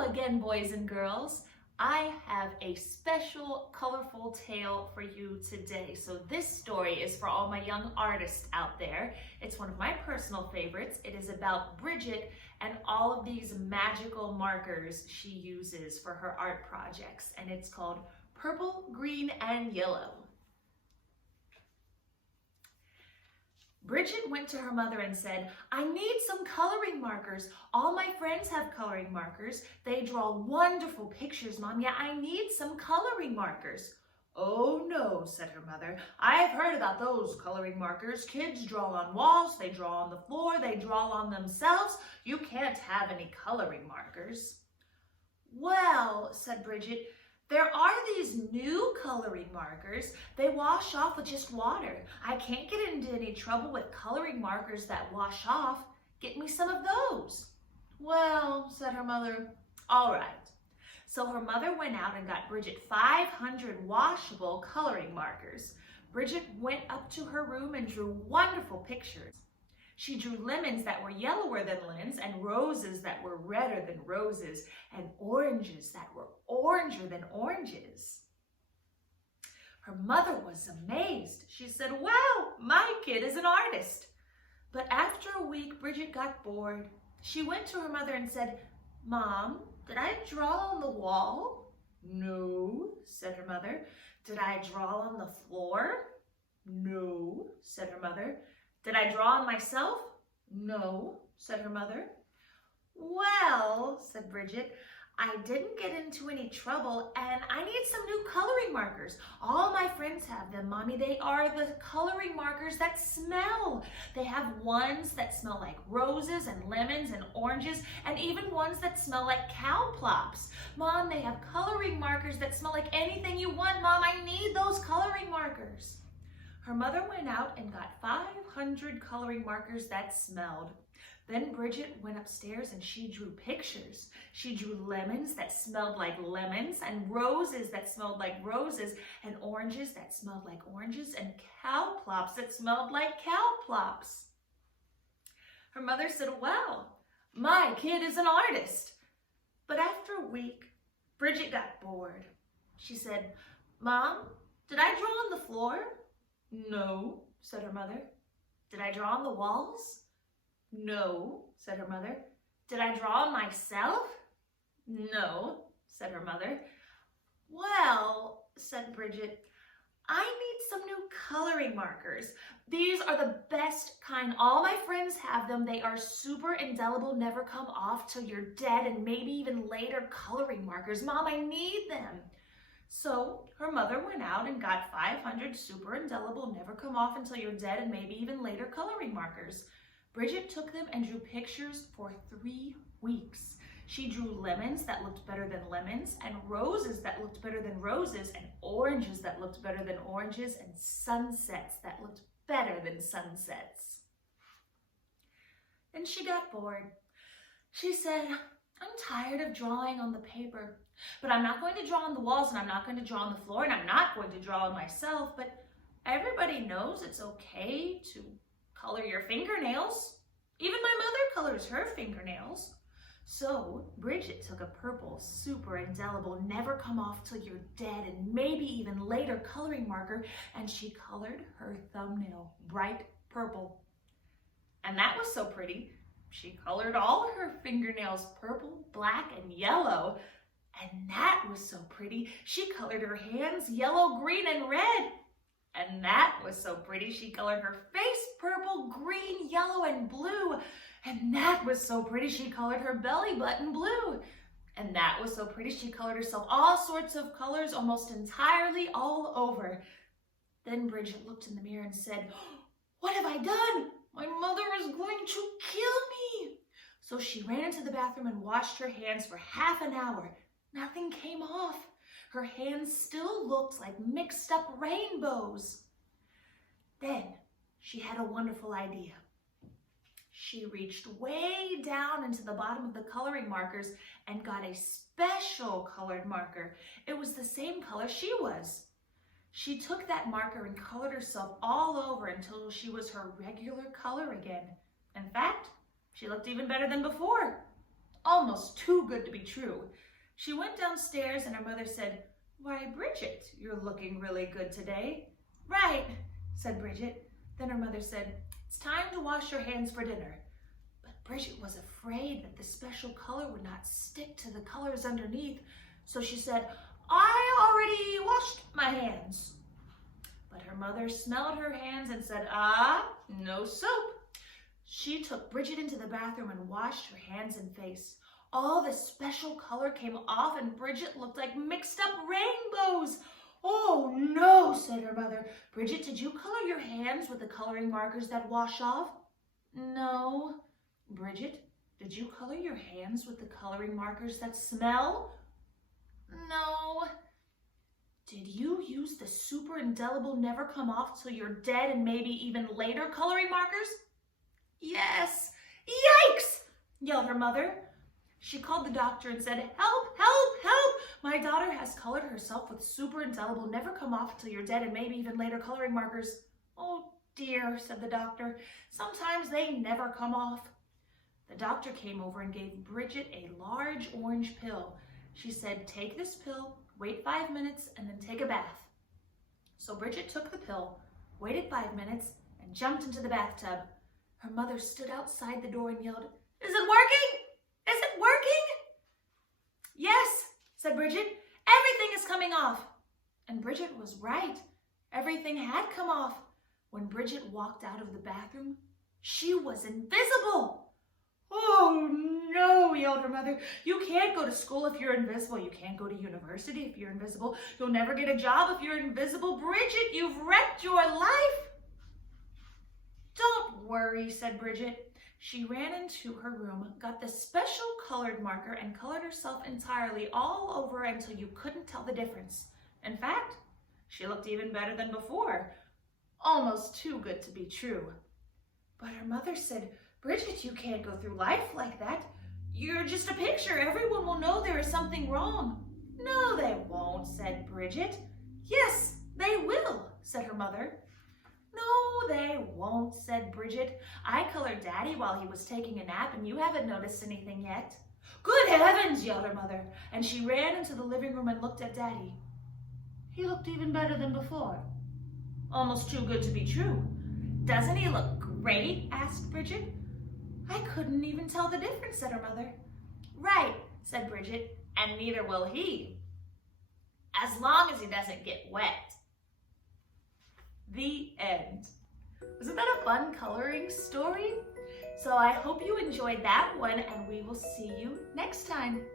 Hello again, boys and girls. I have a special colorful tale for you today. So this story is for all my young artists out there. It's one of my personal favorites. It is about Bridget and all of these magical markers she uses for her art projects. And it's called Purple, Green, and Yellow. Bridget went to her mother and said, "I need some coloring markers. All my friends have coloring markers. They draw wonderful pictures, Mom. Yeah, I need some coloring markers." "Oh no," said her mother. "I've heard about those coloring markers. Kids draw on walls, they draw on the floor, they draw on themselves. You can't have any coloring markers." "Well," said Bridget, "there are these new coloring markers. They wash off with just water. I can't get into any trouble with coloring markers that wash off. Get me some of those." "Well," said her mother, "all right." So her mother went out and got Bridget 500 washable coloring markers. Bridget went up to her room and drew wonderful pictures. She drew lemons that were yellower than lemons, and roses that were redder than roses, and oranges that were oranger than oranges. Her mother was amazed. She said, "Wow, my kid is an artist." But after a week, Bridget got bored. She went to her mother and said, "Mom, did I draw on the wall?" "No," said her mother. "Did I draw on the floor?" "No," said her mother. "Did I draw on myself?" "No," said her mother. "Well," said Bridget, "I didn't get into any trouble and I need some new coloring markers. All my friends have them, Mommy. They are the coloring markers that smell. They have ones that smell like roses and lemons and oranges, and even ones that smell like cow plops. Mom, they have coloring markers that smell like anything you want, Mom. I need those coloring markers." Her mother went out and got 500 coloring markers that smelled. Then Bridget went upstairs and she drew pictures. She drew lemons that smelled like lemons, and roses that smelled like roses, and oranges that smelled like oranges, and cow plops that smelled like cow plops. Her mother said, "Wow, my kid is an artist." But after a week, Bridget got bored. She said, "Mom, did I draw on the floor?" "No," said her mother. "Did I draw on the walls?" "No," said her mother. "Did I draw on myself?" "No," said her mother. "Well," said Bridget, "I need some new coloring markers. These are the best kind. All my friends have them. They are super indelible, never come off till you're dead, and maybe even later coloring markers. Mom, I need them." So her mother went out and got 500 super indelible, never come off until you're dead, and maybe even later coloring markers. Bridget took them and drew pictures for 3 weeks. She drew lemons that looked better than lemons, and roses that looked better than roses, and oranges that looked better than oranges, and sunsets that looked better than sunsets. Then she got bored. She said, "I'm tired of drawing on the paper, but I'm not going to draw on the walls, and I'm not going to draw on the floor, and I'm not going to draw on myself, but everybody knows it's okay to color your fingernails. Even my mother colors her fingernails." So Bridget took a purple, super indelible, never come off till you're dead, and maybe even later coloring marker, and she colored her thumbnail bright purple. And that was so pretty. She colored all her fingernails purple, black, and yellow. And that was so pretty. She colored her hands yellow, green, and red. And that was so pretty. She colored her face purple, green, yellow, and blue. And that was so pretty. She colored her belly button blue. And that was so pretty. She colored herself all sorts of colors, almost entirely all over. Then Bridget looked in the mirror and said, "What have I done? My mother is going to kill me." So she ran into the bathroom and washed her hands for half an hour. Nothing came off. Her hands still looked like mixed up rainbows. Then she had a wonderful idea. She reached way down into the bottom of the coloring markers and got a special colored marker. It was the same color she was. She took that marker and colored herself all over until she was her regular color again. In fact, she looked even better than before. almost too good to be true. She went downstairs and her mother said, "Why, Bridget, you're looking really good today." "Right," said Bridget. Then her mother said, "It's time to wash your hands for dinner." But Bridget was afraid that the special color would not stick to the colors underneath, so she said, "I already washed my hands." But her mother smelled her hands and said, no soap. She took Bridget into the bathroom and washed her hands and face. All the special color came off and Bridget looked like mixed up rainbows. "Oh no," said her mother. "Bridget, did you color your hands with the coloring markers that wash off?" "No." "Bridget, did you color your hands with the coloring markers that smell?" "No." "Did you use the super indelible never come off till you're dead and maybe even later coloring markers?" "Yes." "Yikes!" yelled her mother. She called the doctor and said, "Help, help, help! My daughter has colored herself with super indelible never come off till you're dead and maybe even later coloring markers." "Oh dear," said the doctor. "Sometimes they never come off." The doctor came over and gave Bridget a large orange pill. She said, "Take this pill, wait 5 minutes, and then take a bath." So Bridget took the pill, waited 5 minutes, and jumped into the bathtub. Her mother stood outside the door and yelled, "Is it working? Is it working?" "Yes," said Bridget. "Everything is coming off." And Bridget was right. Everything had come off. When Bridget walked out of the bathroom, she was invisible. "Oh no," yelled her mother. "You can't go to school if you're invisible. You can't go to university if you're invisible. You'll never get a job if you're invisible. Bridget, you've wrecked your life." "Don't worry," said Bridget. She ran into her room, got the special colored marker, and colored herself entirely all over until you couldn't tell the difference. In fact, she looked even better than before. Almost too good to be true. But her mother said, "Bridget, you can't go through life like that. You're just a picture. Everyone will know there is something wrong." "No, they won't," said Bridget. "Yes, they will," said her mother. "No, they won't," said Bridget. "I colored Daddy while he was taking a nap, and you haven't noticed anything yet." "Good heavens," yelled her mother, and she ran into the living room and looked at Daddy. He looked even better than before. Almost too good to be true. "Doesn't he look great?" asked Bridget. "I couldn't even tell the difference," said her mother. "Right," said Bridget, "and neither will he. As long as he doesn't get wet." The end. Wasn't that a fun coloring story? So I hope you enjoyed that one, and we will see you next time.